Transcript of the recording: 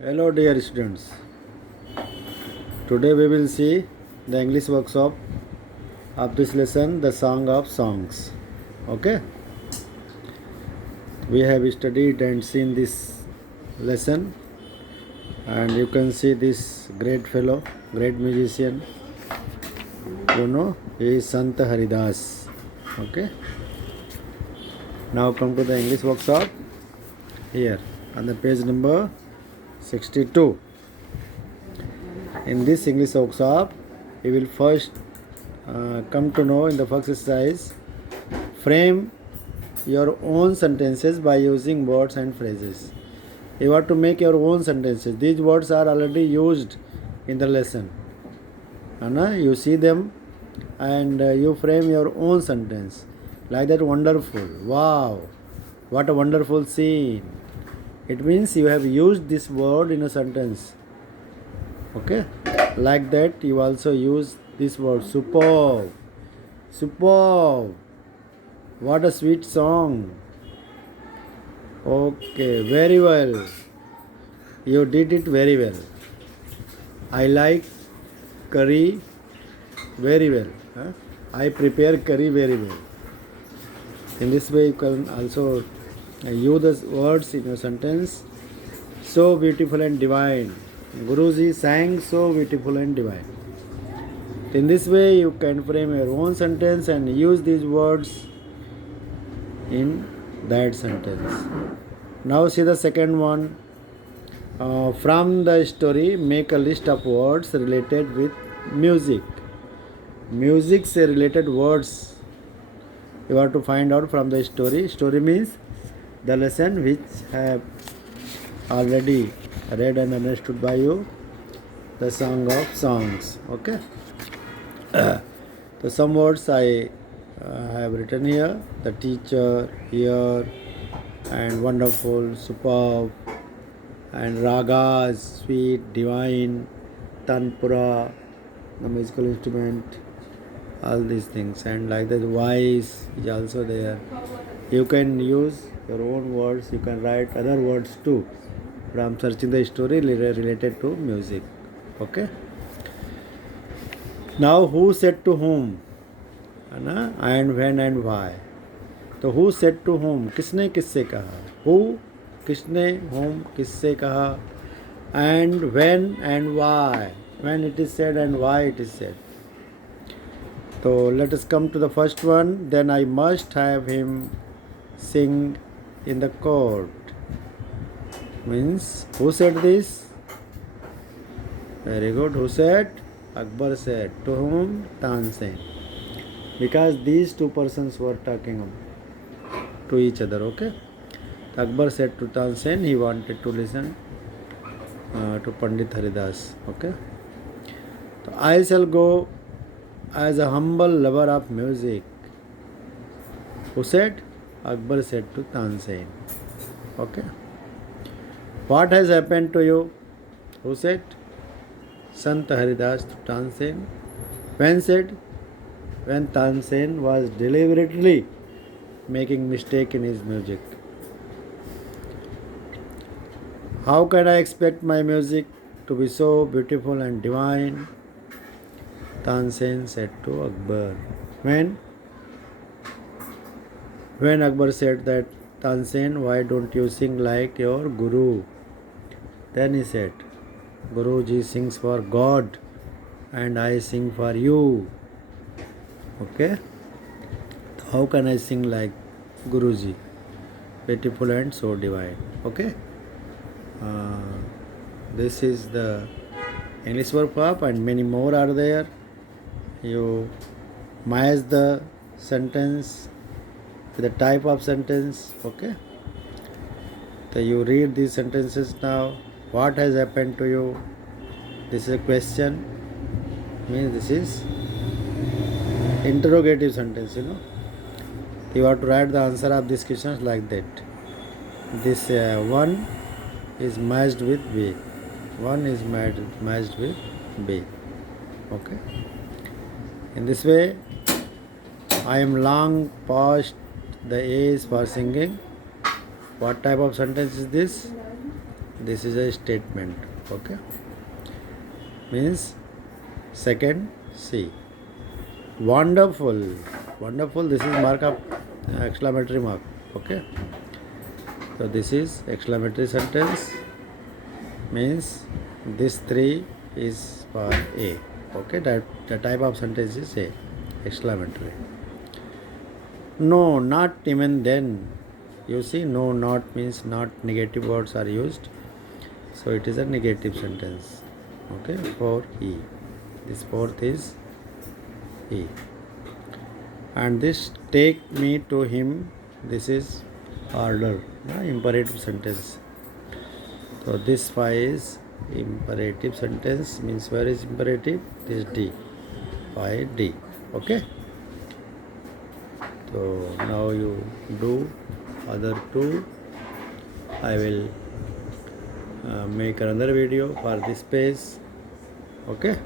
Hello, dear students. Today we will see the English workshop of this lesson, the Song of Songs. Okay, we have studied and seen this lesson, and you can see this great fellow, great musician. He is Sant Haridas. Okay, now come to the English workshop here on the page number 62. In this English workshop, we will first come to know in the first exercise, frame your own sentences by using words and phrases. You have to make your own sentences. These words are already used in the lesson. You see them and you frame your own sentence. Like that, wonderful. Wow, what a wonderful scene. It means you have used this word in a sentence. Okay, like that you also use this word superb. Superb, what a sweet song. Okay, very well, you did it very well. I like curry very well. I prepare curry very well. In this way you can also use the words in your sentence. So beautiful and divine, Guruji sang so beautiful and divine. In this way, you can frame your own sentence and use these words in that sentence. Now, see the second one. From the story, make a list of words related with music. Music say related words. You have to find out from the story. Story means the lesson which have already read and understood by you, the Song of Songs. Okay. So some words I have written here: the teacher, here, and wonderful, superb, and ragas, sweet, divine, tanpura, the musical instrument, all these things, and like that, wise is also there. You can use your own words. You can write other words too from searching the story related to music. Okay. Now, who said to whom, and when and why. तो who said to whom, किसने किससे कहा. Who, किसने, whom, किससे कहा. And when and why. When it is said and why it is said. So let us come to the first one. Then I must have him sing in the court. Means, who said this? Very good. Who said? Akbar said. To whom? Tansen. Because these two persons were talking to each other. Okay. Akbar said to Tansen, he wanted to listen to Pandit Haridas. Okay. So I shall go as a humble lover of music. Who said? Akbar said to Tansen. Okay. What has happened to you? Who said? Sant Haridas to Tansen. When said? When Tansen was deliberately making mistake in his music. How can I expect my music to be so beautiful and divine? Tansen said to Akbar. When Akbar said that, Tansen, why don't you sing like your Guru? Then he said, Guruji sings for God and I sing for you. Okay? How can I sing like Guruji? Beautiful and so divine. Okay? This is the English workshop and many more are there. You match the sentence with the type of sentence. Okay? So you read these sentences now. What has happened to you? This is a question. Means this is interrogative sentence. You have to write the answer of these questions like that. This one is matched with B. One is matched with B. Okay. In this way, I am long past the age for singing. What type of sentence is this? this is a statement. Okay, means second C. Wonderful, wonderful. This is mark of exclamatory mark. Okay, so this is exclamatory sentence, means this three is for A. Okay, that the type of sentence is A, exclamatory. No, not even then. You see, no, not means not, negative words are used, so it is a negative sentence. Okay, for E. This fourth is E. And this take me to him, this is order, imperative sentence. So this five is imperative sentence, means where is imperative? This D. 5D. Okay. So now you do other two. I will make another video for this page. Okay.